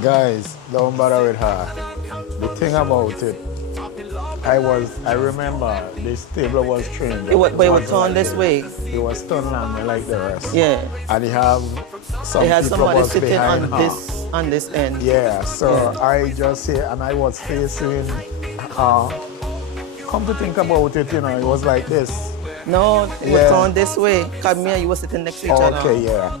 Guys, don't bother with her. The thing about it, I remember this table was strange. It was, It but it was wasn't turned like this way. this. It was turned long like the rest. Yeah. And he have It some had people somebody was sitting behind her. on this end. Yeah, so Yeah. I just say, and I was facing, uh, come to think about it, it was like this. No, it was Yeah, turned this way. Cause me and you were sitting next to each other. okay, yeah.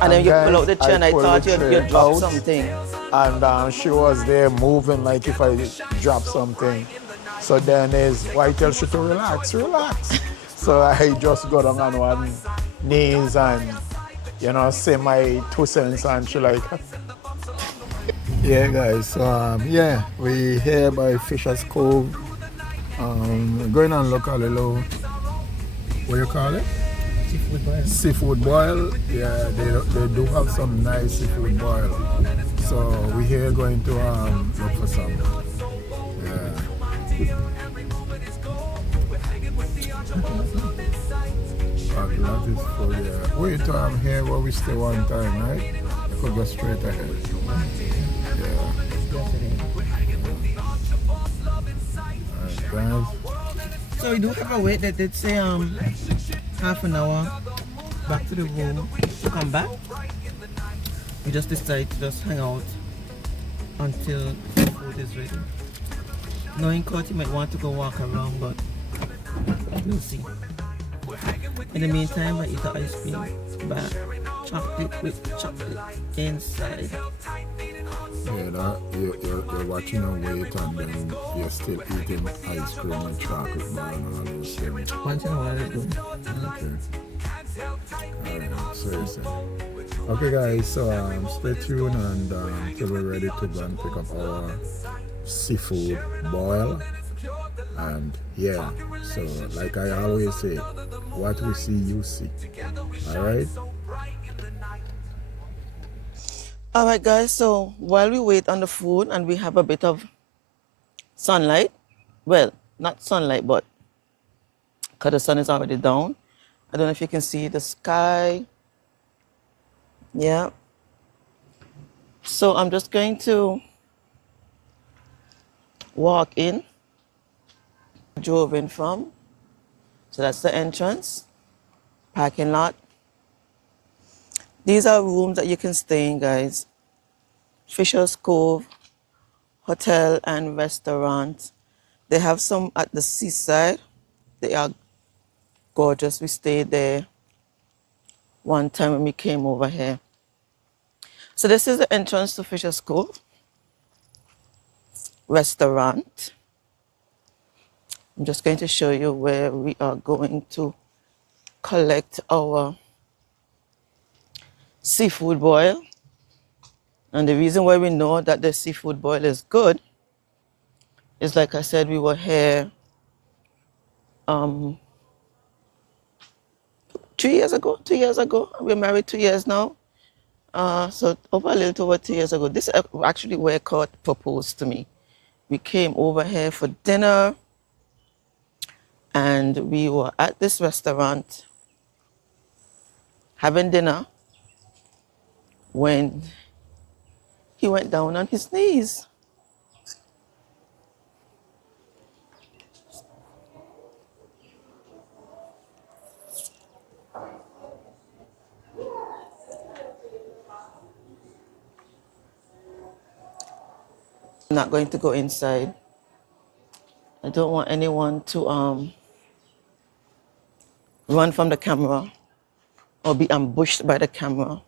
And then And you pull out guys, the chair I and I pulled the thought you tray dropped out, something. and she was there moving like if I dropped something. So then is why tell she to relax, relax. So I just got on one knees and say my 2 cents, and she like, yeah, guys. So yeah, we here by Fisher's Cove. Going on look a little, what you call it? Seafood boil. Seafood boil. Yeah, they do have some nice seafood boil. So we here going to look for some. Yeah. That is for yeah. Wait, here where we stay one time, right? I could go straight ahead. Yeah. Alright, guys. So we do have a wait that did say half an hour back to the room to come back. We just decided to just hang out until the food is ready. Knowing Court, you might want to go walk around, but we'll see. In the meantime, I eat the ice cream bar, chocolate with chocolate inside. Yeah, that you're watching a weight and then you're still eating ice cream and chocolate bar and all those things. Once in a while I do. Okay. Alright, seriously. Okay guys, so stay tuned and till we're ready to go and pick up our seafood boil. And yeah, so like I always say, what we see, you see. Alright? Alright guys, so while we wait on the food and we have a bit of sunlight, well, not sunlight, but because the sun is already down. I don't know if you can see the sky. Yeah. So I'm just going to walk in, drove in from. So that's the entrance, parking lot. These are rooms that you can stay in, guys. Fisher's Cove Hotel and Restaurant. They have some at the seaside. They are gorgeous. We stayed there one time when we came over here. So this is the entrance to Fisher's Cove Restaurant. I'm just going to show you where we are going to collect our seafood boil. And the reason why we know that the seafood boil is good is, like I said, we were here 2 years ago. We're married 2 years now. So over a little over 2 years ago, this actually where Kurt proposed to me. We came over here for dinner and we were at this restaurant having dinner when he went down on his knees. I'm not going to go inside. I don't want anyone to run from the camera or be ambushed by the camera.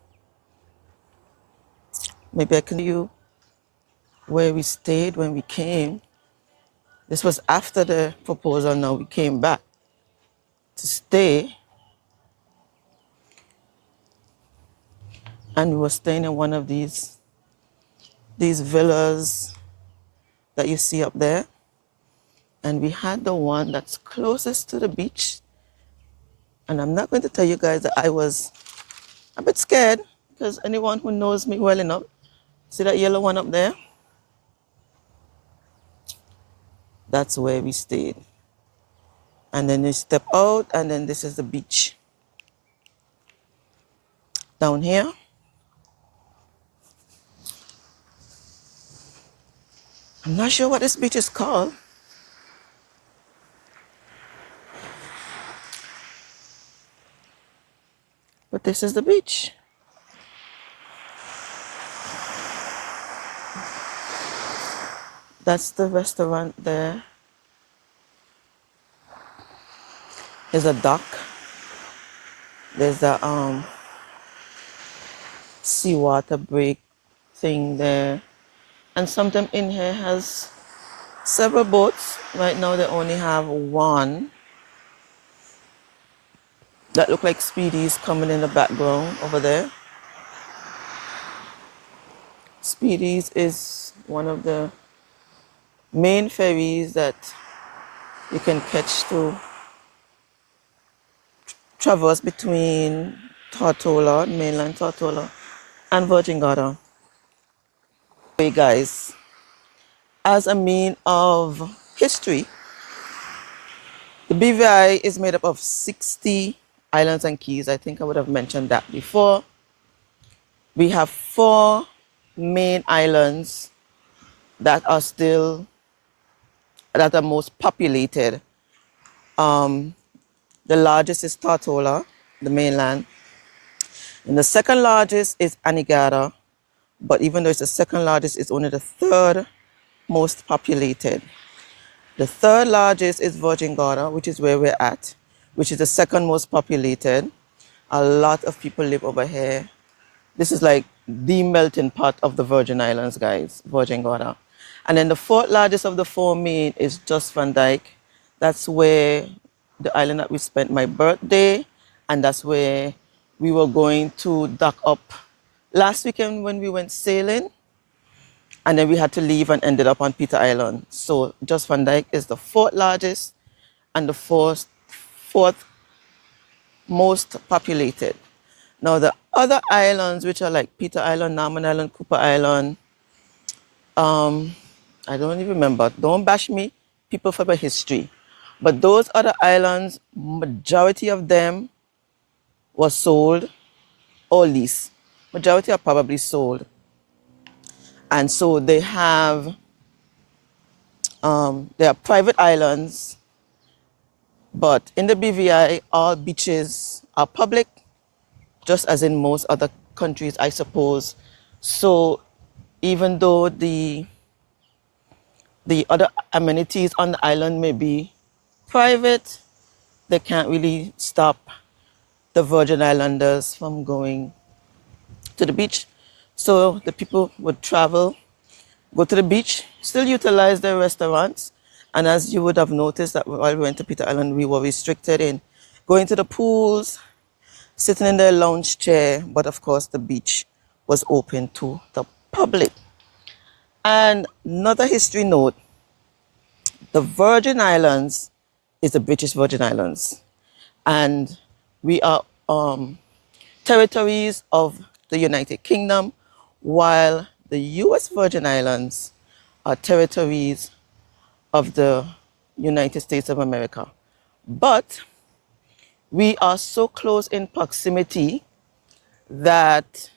Maybe I can tell you where we stayed when we came. This was after the proposal. Now we came back to stay. And we were staying in one of these villas that you see up there. And we had the one that's closest to the beach. And I'm not going to tell you guys that I was a bit scared, because anyone who knows me well enough, see that yellow one up there? That's where we stayed. And then you step out, and then this is the beach. Down here. I'm not sure what this beach is called. But this is the beach. That's the restaurant there. There's a dock. There's the seawater break thing there. And something in here has several boats. Right now they only have one. That look like Speedies coming in the background over there. Speedies is one of the main ferries that you can catch to traverse between Tortola, mainland Tortola, and Virgin Gorda. Hey guys, as a mean of history, the BVI is made up of 60 islands and keys. I think I would have mentioned that before. We have 4 main islands that are most populated. The largest is Tortola, the mainland. And the second largest is Anegada. But even though it's the second largest, it's only the 3rd most populated. The 3rd largest is Virgin Gorda, which is where we're at, which is the 2nd most populated. A lot of people live over here. This is like the melting pot of the Virgin Islands, guys, Virgin Gorda. And then the 4th largest of the 4 main is Just Van Dyke. That's where the island that we spent my birthday, and that's where we were going to dock up last weekend when we went sailing. And then we had to leave and ended up on Peter Island. So Just Van Dyke is the 4th largest and the 4th most populated. Now the other islands, which are like Peter Island, Norman Island, Cooper Island, I don't even remember. Don't bash me, people, for my history. But those other islands, majority of them was sold or leased. Majority are probably sold. And so they are private islands, but in the BVI, all beaches are public, just as in most other countries, I suppose. So even though the other amenities on the island may be private, they can't really stop the Virgin Islanders from going to the beach. So the people would travel, go to the beach, still utilize their restaurants. And as you would have noticed that while we went to Peter Island, we were restricted in going to the pools, sitting in their lounge chair, but of course the beach was open to the public. And another history note, the Virgin Islands is the British Virgin Islands. And we are territories of the United Kingdom, while the US Virgin Islands are territories of the United States of America. But we are so close in proximity that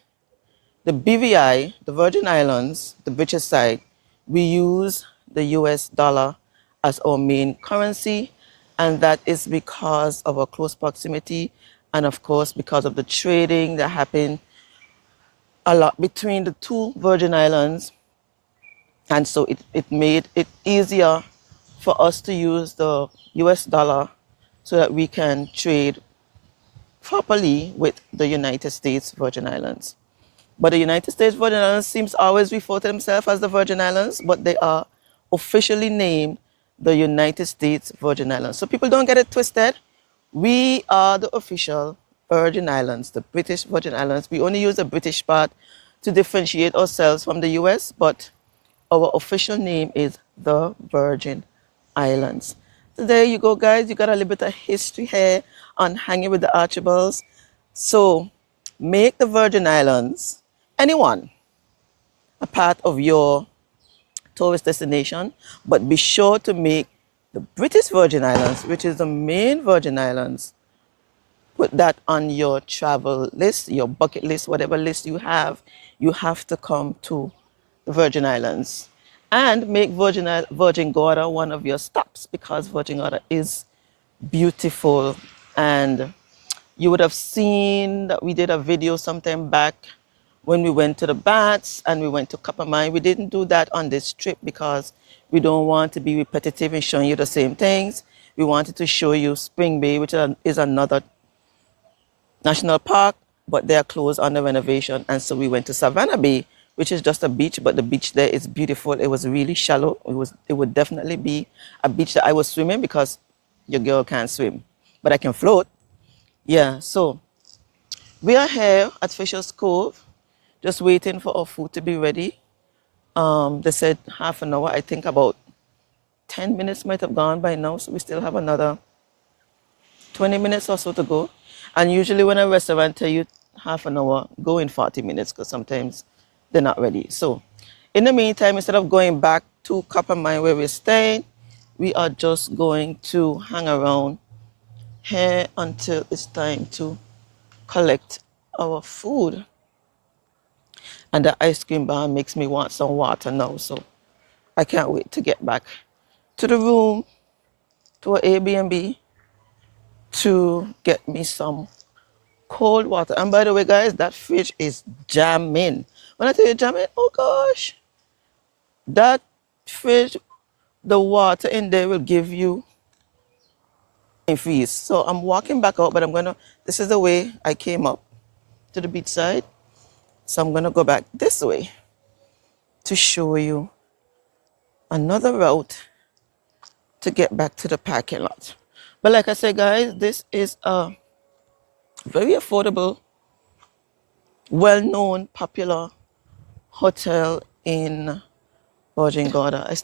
the BVI, the Virgin Islands, the British side, we use the US dollar as our main currency, and that is because of our close proximity and of course because of the trading that happened a lot between the 2 Virgin Islands. And so it made it easier for us to use the US dollar so that we can trade properly with the United States Virgin Islands. But the United States Virgin Islands seems always refer to themselves as the Virgin Islands, but they are officially named the United States Virgin Islands. So people don't get it twisted. We are the official Virgin Islands, the British Virgin Islands. We only use the British part to differentiate ourselves from the US, but our official name is the Virgin Islands. So there you go, guys. You got a little bit of history here on Hanging with the Archibalds. So make the Virgin Islands, anyone, a part of your tourist destination, but be sure to make the British Virgin Islands, which is the main Virgin Islands, put that on your travel list, your bucket list, whatever list you have to come to the Virgin Islands. And make Virgin Gorda one of your stops, because Virgin Gorda is beautiful. And you would have seen that we did a video sometime back when we went to the Bats and we went to Copper Mine. We didn't do that on this trip because we don't want to be repetitive in showing you the same things. We wanted to show you Spring Bay, which is another national park, but they are closed under renovation. And so we went to Savannah Bay, which is just a beach, but the beach there is beautiful. It was really shallow. It would definitely be a beach that I was swimming, because your girl can't swim, but I can float. Yeah, so we are here at Fisher's Cove, just waiting for our food to be ready. They said half an hour. I think about 10 minutes might have gone by now, so we still have another 20 minutes or so to go. And usually when a restaurant tell you half an hour, go in 40 minutes, because sometimes they're not ready. So in the meantime, instead of going back to Copper Mine where we're staying, we are just going to hang around here until it's time to collect our food. And the ice cream bar makes me want some water now, so I can't wait to get back to the room, to our Airbnb, to get me some cold water. And by the way, guys, that fridge is jamming. When I tell you jamming, oh gosh, that fridge, the water in there will give you a freeze. So I'm walking back out, but this is the way I came up to the beach side. So I'm gonna go back this way to show you another route to get back to the parking lot. But like I said, guys, this is a very affordable, well-known, popular hotel in Virgin Gorda.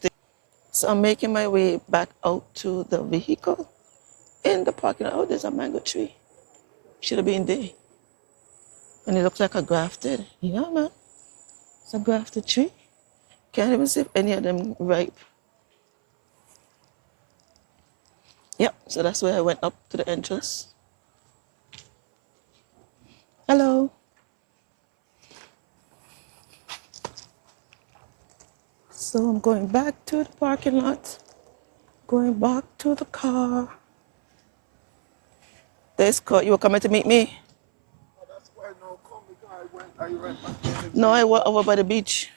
So I'm making my way back out to the vehicle in the parking lot. Oh, there's a mango tree. Should have been there. And it looks like a grafted. Yeah, man. It's a grafted tree. Can't even see if any of them ripe. Yep, so that's where I went up to the entrance. Hello. So I'm going back to the parking lot, going back to the car. There's Scott. You were coming to meet me? Oh, that's why no come because I went back. No, I went over by the beach.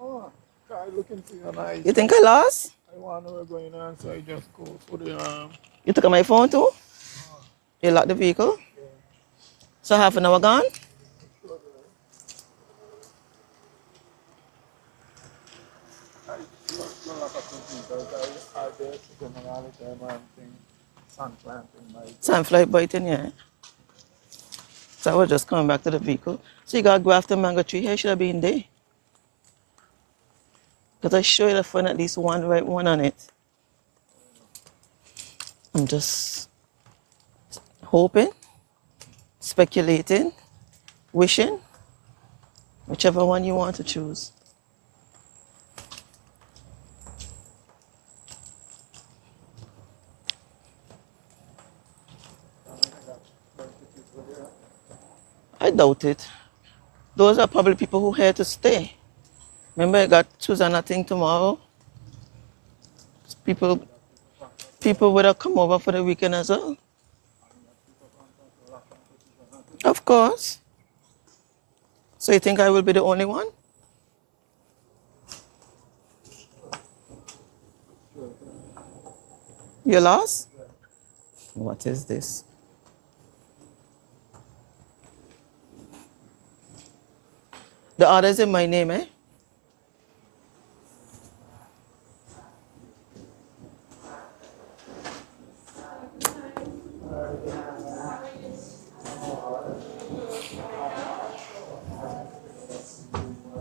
Oh, I looking for your eyes. You think I lost? I want to know what's going on, so I just go for the You took my phone too? You locked the vehicle? Yeah. So half an hour gone? Sunfly biting, yeah. So I was just coming back to the vehicle. So you got grafted mango tree here, should have been there. Because I sure you'll find at least one ripe one on it. I'm just hoping, speculating, wishing, whichever one you want to choose. I doubt it. Those are probably people who here to stay. Remember, I got Susanna thing tomorrow. People would have come over for the weekend as well. Of course. So you think I will be the only one? You lost? What is this? The order's in my name, eh?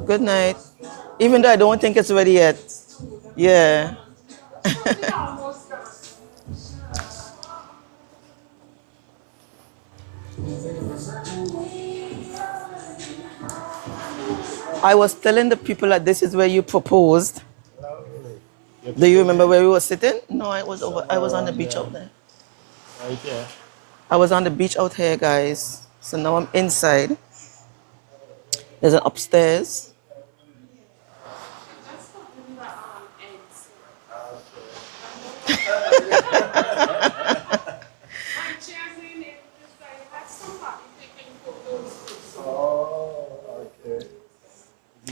Good night. Even though I don't think it's ready yet. Yeah. I was telling the people that this is where you proposed. Do you remember where we were sitting? No, I was on the beach out there. Right here. I was on the beach out here, guys. So now I'm inside. There's an upstairs.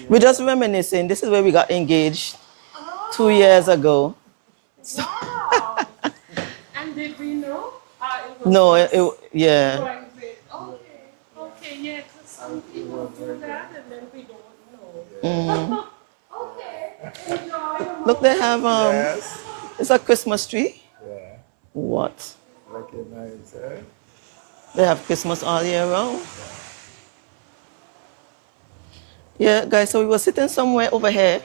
We're just reminiscing. This is where we got engaged 2 years ago. Wow. And did we know? It was No, yeah. yeah. Private. Okay. Okay, yeah, because some people do that and then we don't know. Okay. Enjoy the Look, they have Yes. it's a Christmas tree. Yeah. What? Looking nice, eh? They have Christmas all year round. Yeah, guys, so we were sitting somewhere over here,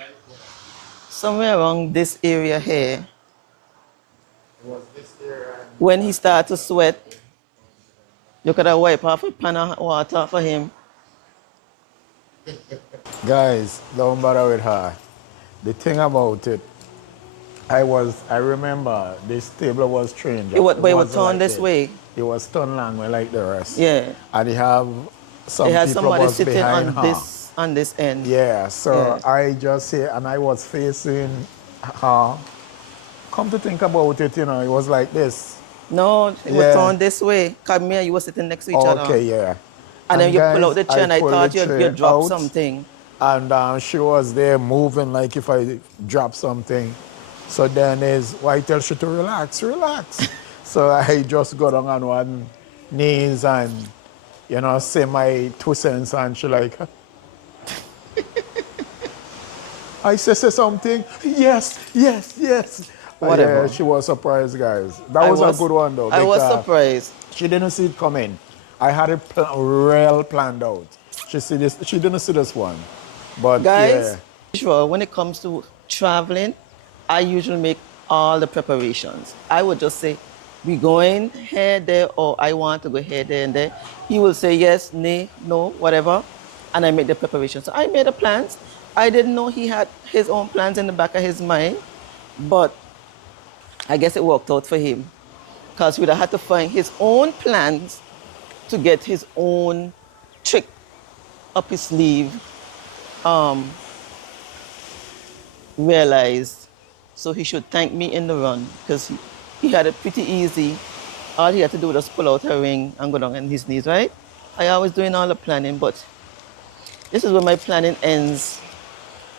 somewhere around this area here, Was this year when he started to sweat. You could have wiped off a pan of water for him. Guys, don't bother with her. The thing about it, I remember this table was strange. But it was wasn't turned this it. way. It was turned long way like the rest. Yeah. And he have some They had people somebody was sitting behind on her. this end. Yeah, so Yeah. I just say, and I was facing her. Come to think about it, it was like this. No, it was Yeah. turned this way. Come here, you were sitting next to each other. Okay, yeah. And then you pull out guys, the chair and I pulled thought the you tray dropped out, something. And she was there moving like if I dropped something. So then why tell she to relax, relax. So I just got on one knees and, say my 2 cents and she like, I say something, yes, yes, yes. Whatever. Yeah, she was surprised, guys. That was a good one though. I was because surprised. She didn't see it coming. I had it real planned out. She didn't see this one. But Guys, yeah. sure, when it comes to traveling, I usually make all the preparations. I would just say, we going here, there, or I want to go here, there, and there. He will say yes, nay, no, whatever. And I make the preparations. So I made the plans. I didn't know he had his own plans in the back of his mind, but I guess it worked out for him. Because we'd have had to find his own plans to get his own trick up his sleeve realized. So he should thank me in the run because he had it pretty easy. All he had to do was pull out a ring and go down on his knees, right? I always doing all the planning, but this is where my planning ends.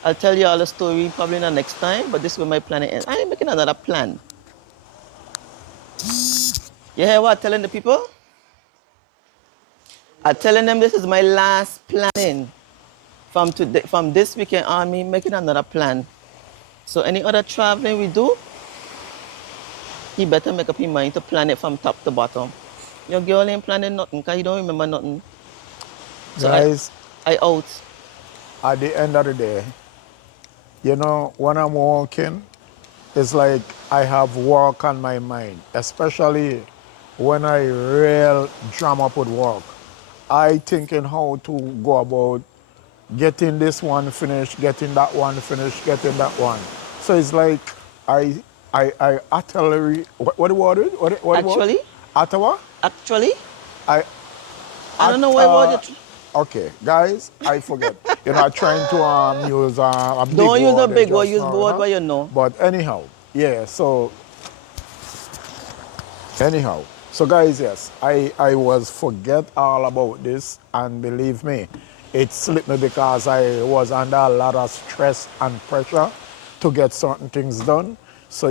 I'll tell you all the story probably the next time, but this is where my planning ends. I am making another plan. You hear what I'm telling the people? I'm telling them this is my last planning. From this weekend on, me making another plan. So any other traveling we do, you better make up your mind to plan it from top to bottom. Your girl ain't planning nothing because you don't remember nothing. So Guys, I out. at the end of the day, when I'm walking, it's like I have work on my mind, especially when I real drum up with work. I thinking how to go about getting this one finished, getting that one finished, getting that one. So it's like I artillery. What the word is? What Actually? Ottawa? Actually, I don't know why word you. Okay, guys, I forget. I'm trying to use a big Don't use a word big just word, use now, word what you know. But anyhow, yeah, so guys, yes, I was forget all about this, and believe me, it slipped me because I was under a lot of stress and pressure to get certain things done. So,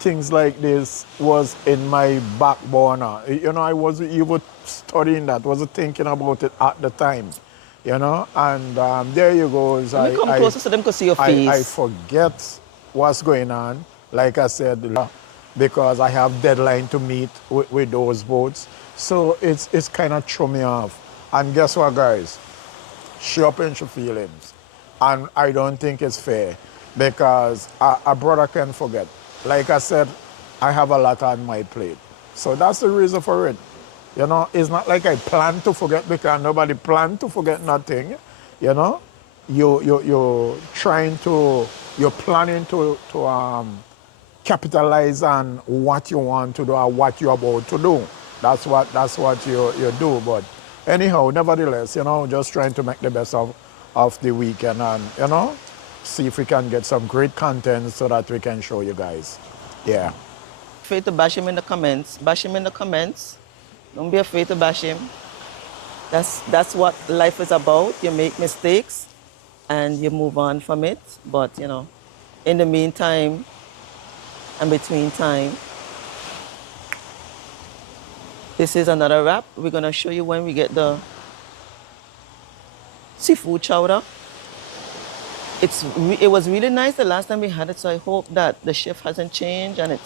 things like this was in my back burner. I wasn't even studying that, wasn't thinking about it at the time, and there you go. Let me come closer so them can see your face. I forget what's going on, like I said, because I have deadline to meet with those boats. So it's kind of throw me off. And guess what, guys? She up in your feelings. And I don't think it's fair because a brother can forget. Like I said, I have a lot on my plate. So that's the reason for it. It's not like I plan to forget because nobody planned to forget nothing. You're planning to capitalize on what you want to do or what you're about to do. That's what you do. But anyhow, nevertheless, just trying to make the best of the weekend and, see if we can get some great content so that we can show you guys. Yeah. Afraid to bash him in the comments. Bash him in the comments. Don't be afraid to bash him. That's what life is about. You make mistakes and you move on from it. But you know, in the meantime and between time, this is another wrap. We're gonna show you when we get the seafood chowder. It was really nice the last time we had it, so I hope that the shift hasn't changed and it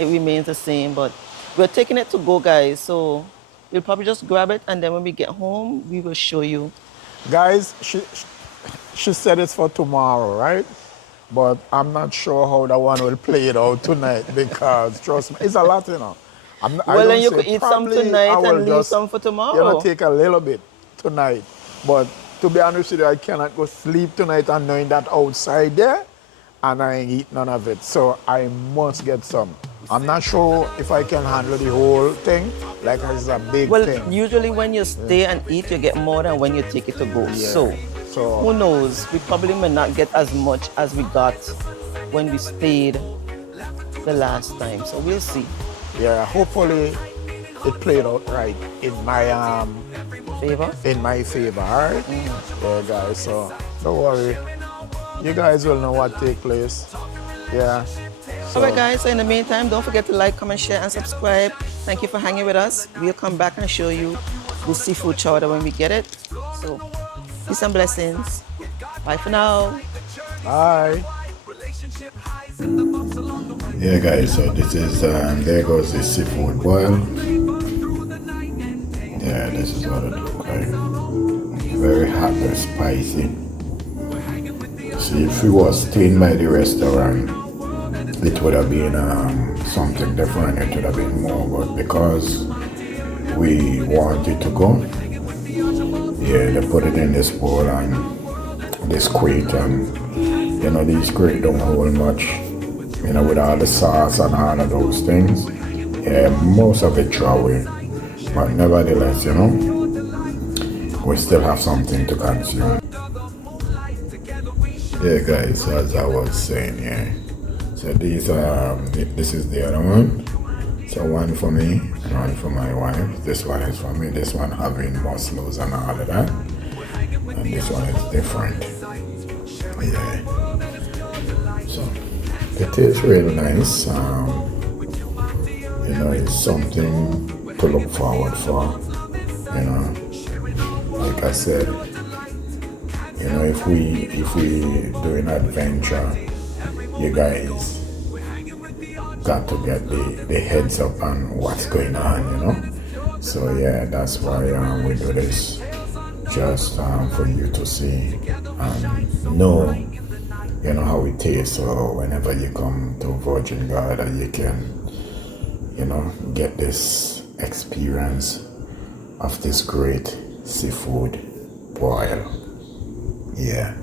remains the same. But we're taking it to go, guys. So we'll probably just grab it, and then when we get home, we will show you. Guys, she said it's for tomorrow, right? But I'm not sure how that one will play it out tonight because trust me, it's a lot, you know. Well, then you could eat some tonight and leave some for tomorrow. Take a little bit tonight. But to be honest with you, I cannot go sleep tonight and knowing that outside there, and I ain't eat none of it. So I must get some. I'm not sure if I can handle the whole thing, like it's a big thing. Well, usually when you stay and eat, you get more than when you take it to go. Yeah. So who knows? We probably may not get as much as we got when we stayed the last time. So we'll see. Yeah, hopefully it played out right in my favor. In my favor, all right? Yeah, guys. So don't worry. You guys will know what take place. Yeah. So. All right, guys. So in the meantime, don't forget to like, comment, share, and subscribe. Thank you for hanging with us. We'll come back and show you the seafood chowder when we get it. So peace and blessings. Bye for now. Bye. Yeah, guys, so this is, there goes the seafood boil. Yeah, this is what it looks like. Very hot and spicy. See, if it was staying by the restaurant, it would have been something different. It would have been more, but because we wanted to go, yeah, they put it in this bowl and this crate, and you know, these crate don't hold much, you know, with all the sauce and all of those things. Yeah, most of it throw away, but nevertheless, you know, we still have something to consume. Yeah, guys, so as I was saying, yeah, so these this is the other one. So one for me and one for my wife. This one is for me. This one having mussels and all of that, and this one is different. Yeah. So it is really nice. You know, it's something to look forward for. You know, like I said, you know, if we do an adventure, you guys got to get the heads up on what's going on, you know. So yeah, that's why we do this, just for you to see and know, you know, how it tastes. So whenever you come to Virgin Gorda, you can, you know, get this experience of this great seafood boil. Yeah.